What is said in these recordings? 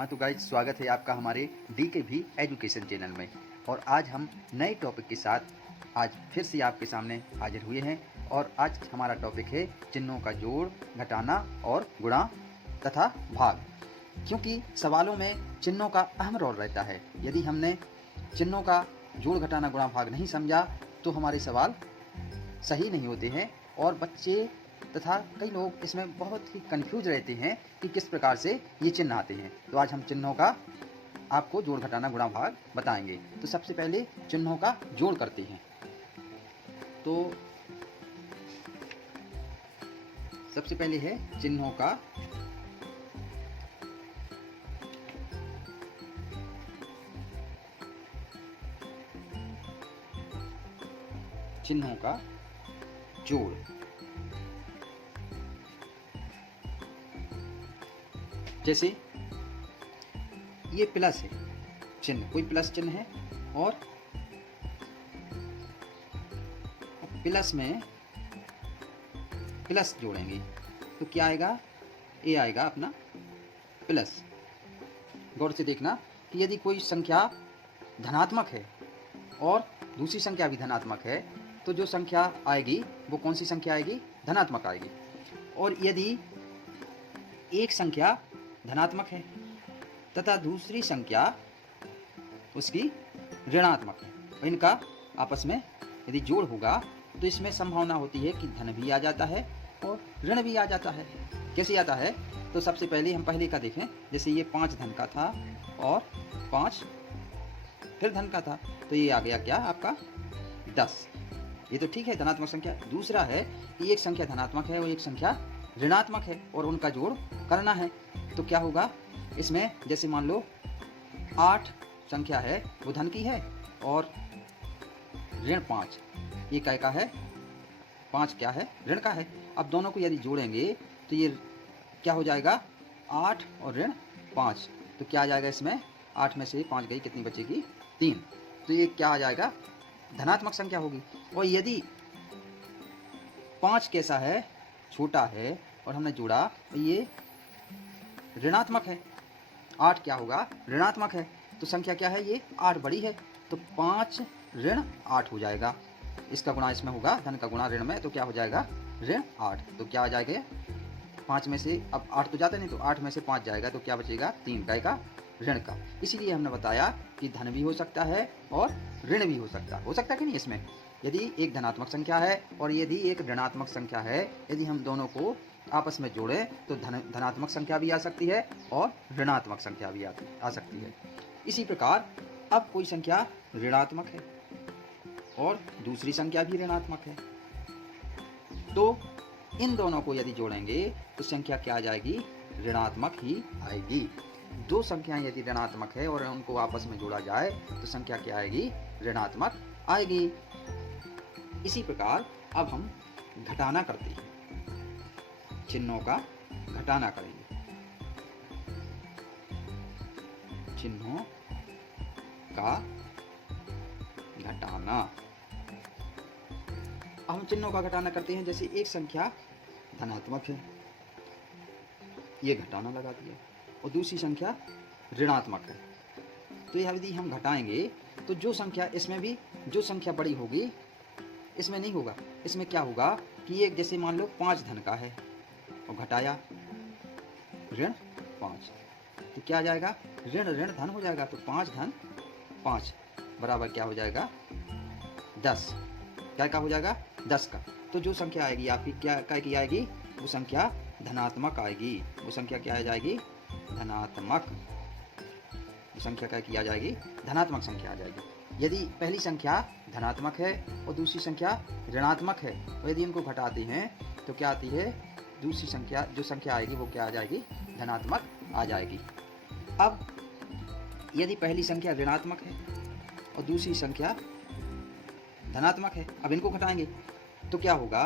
हाँ तो गाइज स्वागत है आपका हमारे DKV एजुकेशन चैनल में। और आज हम नए टॉपिक के साथ आज फिर से आपके सामने हाजिर हुए हैं। और आज हमारा टॉपिक है चिन्हों का जोड़, घटाना और गुणा तथा भाग। क्योंकि सवालों में चिन्हों का अहम रोल रहता है। यदि हमने चिन्हों का जोड़, घटाना, गुणा, भाग नहीं समझा तो हमारे सवाल सही नहीं होते हैं और बच्चे तथा कई लोग इसमें बहुत ही कंफ्यूज रहते हैं कि किस प्रकार से ये चिन्ह आते हैं। तो आज हम चिन्हों का आपको जोड़, घटाना, गुणा, भाग बताएंगे। तो सबसे पहले चिन्हों का जोड़ करते हैं। तो सबसे पहले है चिन्हों का जोड़। जैसे ये प्लस है चिन्ह, कोई प्लस चिन्ह है और प्लस में प्लस जोड़ेंगे तो क्या आएगा, ए आएगा अपना प्लस। गौर से देखना कि यदि कोई संख्या धनात्मक है और दूसरी संख्या भी धनात्मक है तो जो संख्या आएगी वो कौन सी संख्या आएगी, धनात्मक आएगी। और यदि एक संख्या धनात्मक है तथा दूसरी संख्या उसकी ऋणात्मक है, और इनका आपस में यदि जोड़ होगा तो इसमें संभावना होती है कि धन भी आ जाता है और ऋण भी आ जाता है। कैसे आता है, तो सबसे पहले हम पहले का देखें। जैसे ये 5 धन का था और 5 फिर धन का था, तो ये आ गया क्या आपका 10। ये तो ठीक है, धनात्मक संख्या। दूसरा है कि एक संख्या धनात्मक है और एक संख्या ऋणात्मक है और उनका जोड़ करना है। तो क्या होगा इसमें, जैसे मान लो 8 संख्या है वो धन की है और ऋण 5 ये काय का है, 5 क्या है, ऋण का है। अब दोनों को यदि जोड़ेंगे तो ये क्या हो जाएगा, 8 और ऋण 5। तो क्या आ जाएगा इसमें, 8 में से 5 गई, कितनी बचेगी, 3। तो ये क्या आ जाएगा, धनात्मक संख्या होगी। और यदि 5 कैसा है, छोटा है और हमने जोड़ा तो ये ऋणात्मक है। 8 क्या होगा, ऋणात्मक है। तो संख्या क्या है, ये 8 बड़ी है, तो 5 ऋण 8 हो जाएगा। इसका गुणा इसमें होगा, धन का गुणा ऋण में, तो क्या हो जाएगा, ऋण 8। तो क्या आ जाएगा, 5 में से अब 8 तो जाते नहीं, तो 8 में से 5 जाएगा तो क्या बचेगा, 3 काय का, ऋण का। इसीलिए हमने बताया कि धन भी हो सकता है और ऋण भी हो सकता है कि नहीं। इसमें यदि एक धनात्मक संख्या है और यदि एक ऋणात्मक संख्या है, यदि हम दोनों को आपस में जोड़ें तो धनात्मक संख्या भी आ सकती है और ऋणात्मक संख्या भी आ सकती है। इसी प्रकार अब कोई संख्या ऋणात्मक है और दूसरी संख्या भी ऋणात्मक है, तो इन दोनों को यदि जोड़ेंगे तो संख्या क्या आ जाएगी, ऋणात्मक ही आएगी। दो संख्याएं यदि ऋणात्मक है और उनको आपस में जोड़ा जाए तो संख्या क्या आएगी, ऋणात्मक आएगी। इसी प्रकार अब हम घटाना करते हैं, चिन्हों का घटाना करेंगे। चिन्हों का घटाना, अब हम चिन्हों का घटाना करते हैं। जैसे एक संख्या धनात्मक है, ये घटाना लगा दिया, और दूसरी संख्या ऋणात्मक है। तो यदि हम घटाएंगे तो जो संख्या इसमें भी, जो संख्या बड़ी होगी इसमें नहीं होगा। इसमें क्या होगा कि एक, जैसे मान लो 5 धन का है और घटाया ऋण 5, तो क्या आ जाएगा, ऋण ऋण धन हो जाएगा। तो 5 धन 5 बराबर क्या हो जाएगा, 10। क्या का हो जाएगा, 10 का। तो जो संख्या आएगी आपकी क्या काय की आएगी, वो संख्या धनात्मक आएगी। वो संख्या क्या आ जाएगी, धनात्मक। वो संख्या क्या की आ जाएगी, धनात्मक संख्या आ जाएगी। यदि पहली संख्या धनात्मक है और दूसरी संख्या ऋणात्मक है, और यदि इनको घटाते हैं तो क्या आती है, दूसरी संख्या, जो संख्या आएगी वो क्या आ जाएगी, धनात्मक आ जाएगी। अब यदि पहली संख्या ऋणात्मक है और दूसरी संख्या धनात्मक है, अब इनको घटाएंगे तो क्या होगा,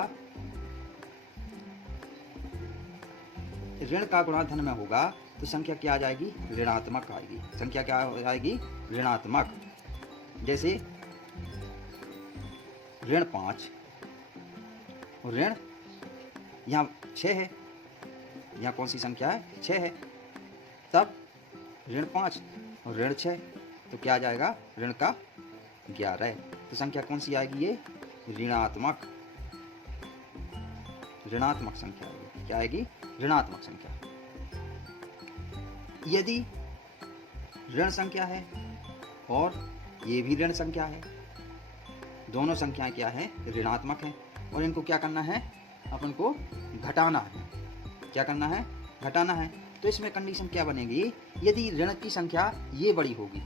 ऋण का गुणा धन में होगा तो संख्या क्या आ जाएगी, ऋणात्मक आएगी। संख्या क्या आएगी, ऋणात्मक। जैसे ऋण 5 और ऋण, यहाँ 6 है, यहाँ कौन सी संख्या है, 6 है। तब ऋण 5 और ऋण 6, तो क्या आ जाएगा ऋण का 11। तो संख्या कौन सी आएगी? ये ऋणात्मक संख्या आएगी। क्या आएगी? ऋणात्मक संख्या। यदि ऋण संख्या है और ये भी ऋण संख्या है, दोनों संख्याएं क्या है? ऋणात्मक है, और इनको क्या करना है? अपन को घटाना है। क्या करना है? घटाना है। तो इसमें कंडीशन क्या बनेगी? यदि ऋण की संख्या ये बड़ी होगी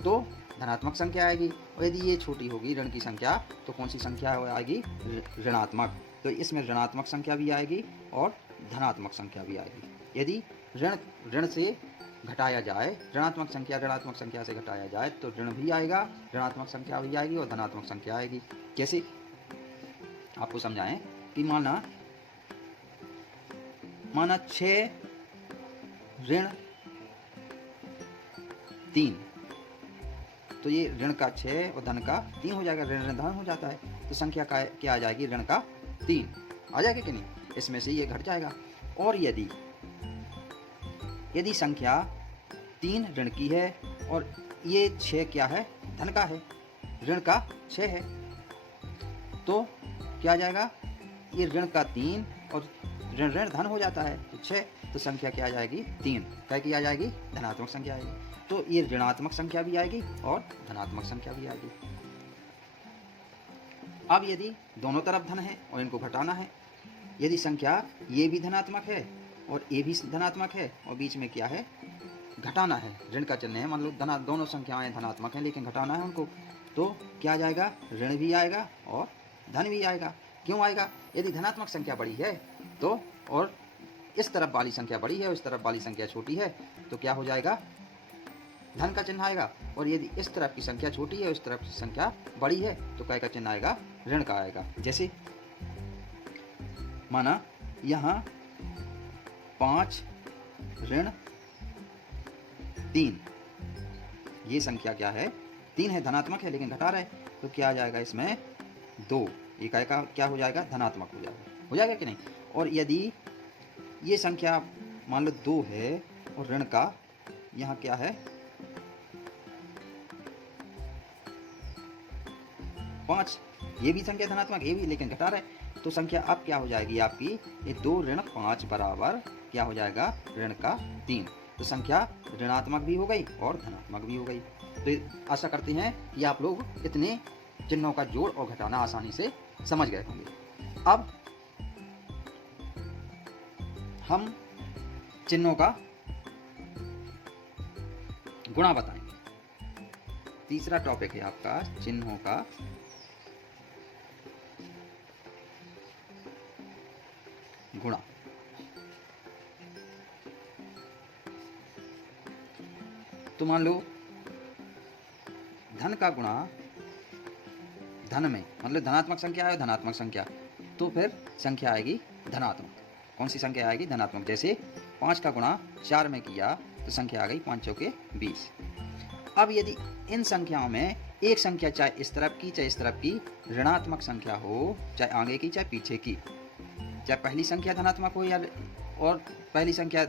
तो धनात्मक संख्या आएगी, और यदि ये छोटी होगी ऋण की संख्या तो कौन सी संख्या आएगी? ऋणात्मक। तो इसमें ऋणात्मक संख्या भी आएगी और धनात्मक संख्या भी आएगी। यदि ऋण से घटाया जाए, ऋणात्मक संख्या से घटाया जाए तो ऋण भी आएगा, ऋणात्मक संख्या भी आएगी और धनात्मक संख्या आएगी। कैसे आपको समझाएं कि माना 6 ऋण 3, तो ये ऋण का 6 और धन का 3 हो जाएगा, ऋण धन हो जाता है। तो संख्या का क्या आ जाएगी? ऋण का 3 आ जाएगा कि नहीं? इसमें से ये घट जाएगा। और यदि संख्या 3 ऋण की है और ये 6 क्या है? धन का है, ऋण का 6 है, तो क्या आ जाएगा? ये ऋण का 3 और ऋण धन हो जाता है तो 6, तो संख्या क्या आ जाएगी? 3। क्या की आ जाएगी? धनात्मक संख्या आएगी। तो ये ऋणात्मक संख्या भी आएगी और धनात्मक संख्या भी आएगी। अब यदि दोनों तरफ धन है और इनको घटाना है, यदि संख्या ये भी धनात्मक है और ये भी धनात्मक है और बीच में क्या है? घटाना है, ऋण का चिन्ह है, मान लो दोनों संख्याएं धनात्मक हैं लेकिन घटाना है उनको, तो क्या आ जाएगा? ऋण भी आएगा और धन भी आएगा। क्यों आएगा? यदि धनात्मक संख्या बड़ी है तो, और इस तरफ वाली संख्या बड़ी है और इस तरफ वाली संख्या छोटी है, तो क्या हो जाएगा? धन का चिन्ह आएगा। और यदि इस तरफ की संख्या छोटी है और इस तरफ की संख्या बड़ी है तो क्या का चिन्ह आएगा? ऋण का आएगा। जैसे माना यहाँ 5 ऋण 3, ये संख्या क्या है? 3 है, धनात्मक है लेकिन घटा रहा है, तो क्या आ जाएगा इसमें? 2। ये का क्या हो जाएगा? धनात्मक हो जाएगा कि नहीं? और यदि ये संख्या मान लो 2 है और ऋण का यहाँ क्या है? 5, ये भी संख्या धनात्मक, ये भी लेकिन घटा रहा है, तो संख्या अब क्या हो जाएगी आपकी? ये 2 ऋण 5 बराबर क्या हो जाएगा? ऋण का 3। तो संख्या ऋणात्मक भी हो गई और धनात्मक भी हो गई। तो आशा करते हैं कि आप लोग इतने चिन्हों का जोड़ और घटाना आसानी से समझ गए होंगे। अब हम चिन्हों का गुणा बताएंगे। तीसरा टॉपिक है आपका चिन्हों का गुणा। तो मान लो धन का गुणा धन में, मतलब धनात्मक संख्या है, धनात्मक संख्या, तो फिर संख्या आएगी धनात्मक। कौन सी संख्या आएगी? धनात्मक। जैसे 5 का गुणा 4 में किया तो संख्या आ गई 5 चौके 20। अब यदि इन संख्याओं में एक संख्या चाहे इस तरफ की चाहे इस तरफ की ऋणात्मक संख्या हो, चाहे आगे की चाहे पीछे की, चाहे पहली संख्या धनात्मक हो या और पहली संख्या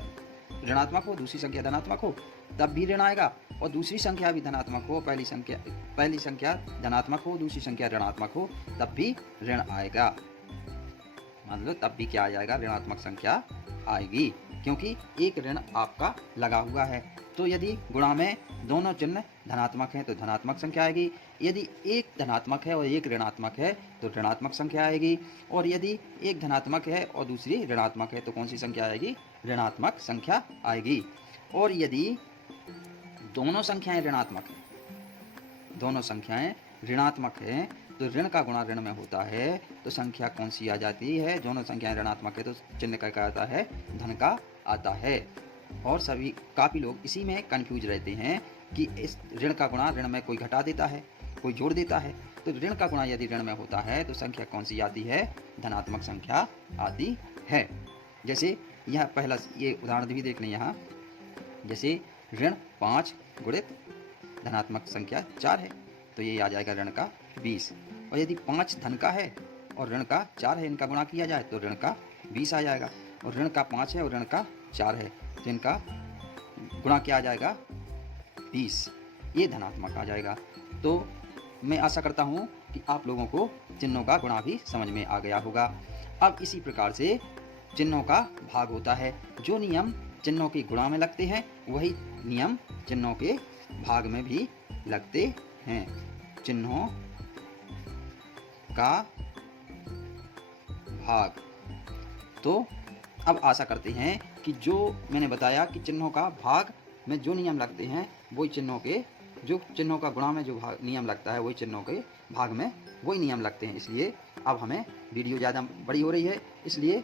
ऋणात्मक हो, दूसरी संख्या धनात्मक हो, तब भी ऋण आएगा, और दूसरी संख्या भी धनात्मक हो, पहली संख्या धनात्मक हो, दूसरी संख्या ऋणात्मक हो, तब भी ऋण आएगा। मतलब तब भी क्या आ जाएगा? ऋणात्मक संख्या आएगी, क्योंकि एक ऋण आपका लगा हुआ है। तो यदि गुणा में दोनों चिन्ह धनात्मक हैं तो धनात्मक संख्या आएगी, यदि एक धनात्मक है और एक ऋणात्मक है तो ऋणात्मक संख्या आएगी, और यदि एक धनात्मक है और दूसरी ऋणात्मक है तो कौन सी संख्या आएगी? ऋणात्मक संख्या आएगी। और यदि दोनों संख्याएं ऋणात्मक हैं, दोनों संख्याएं ऋणात्मक हैं, तो ऋण का गुणा ऋण में होता है, तो संख्या कौन सी आ जाती है? दोनों संख्याएं ऋणात्मक है तो चिन्ह क्या आता है? धन का आता है। और काफ़ी लोग इसी में कंफ्यूज रहते हैं कि इस ऋण का गुणा ऋण में कोई घटा देता है, कोई जोड़ देता है। तो ऋण का गुणा यदि ऋण में होता है तो संख्या कौन सी आती है? धनात्मक संख्या आती है। जैसे यह पहला ये उदाहरण भी देख लें यहाँ, जैसे ऋण 5 गुणित धनात्मक संख्या 4 है, तो ये आ जाएगा ऋण का 20। और यदि 5 धन का है और ऋण का 4 है, इनका गुणा किया जाए तो ऋण का 20 आ जाएगा। और ऋण का 5 है और ऋण का 4 है तो इनका गुणा क्या आ जाएगा 20, ये धनात्मक आ जाएगा। तो मैं आशा करता हूँ कि आप लोगों को चिन्हों का गुणा भी समझ में आ गया होगा। अब इसी प्रकार से चिन्हों का भाग होता है। जो नियम चिन्हों के गुणा में लगते हैं वही नियम चिन्हों के भाग में भी लगते हैं। चिन्हों का भाग। तो अब आशा करते हैं कि जो मैंने बताया कि चिन्हों का भाग में जो नियम लगते हैं वही चिन्हों के, जो चिन्हों का गुणा में जो नियम लगता है वही चिन्हों के भाग में वही नियम लगते हैं। इसलिए अब हमें वीडियो ज़्यादा बड़ी हो रही है, इसलिए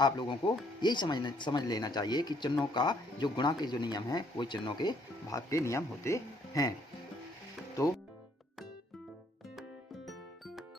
आप लोगों को यही समझ लेना चाहिए कि चिन्हों का जो गुणा के जो नियम हैं वही चिन्हों के भाग के नियम होते हैं। तो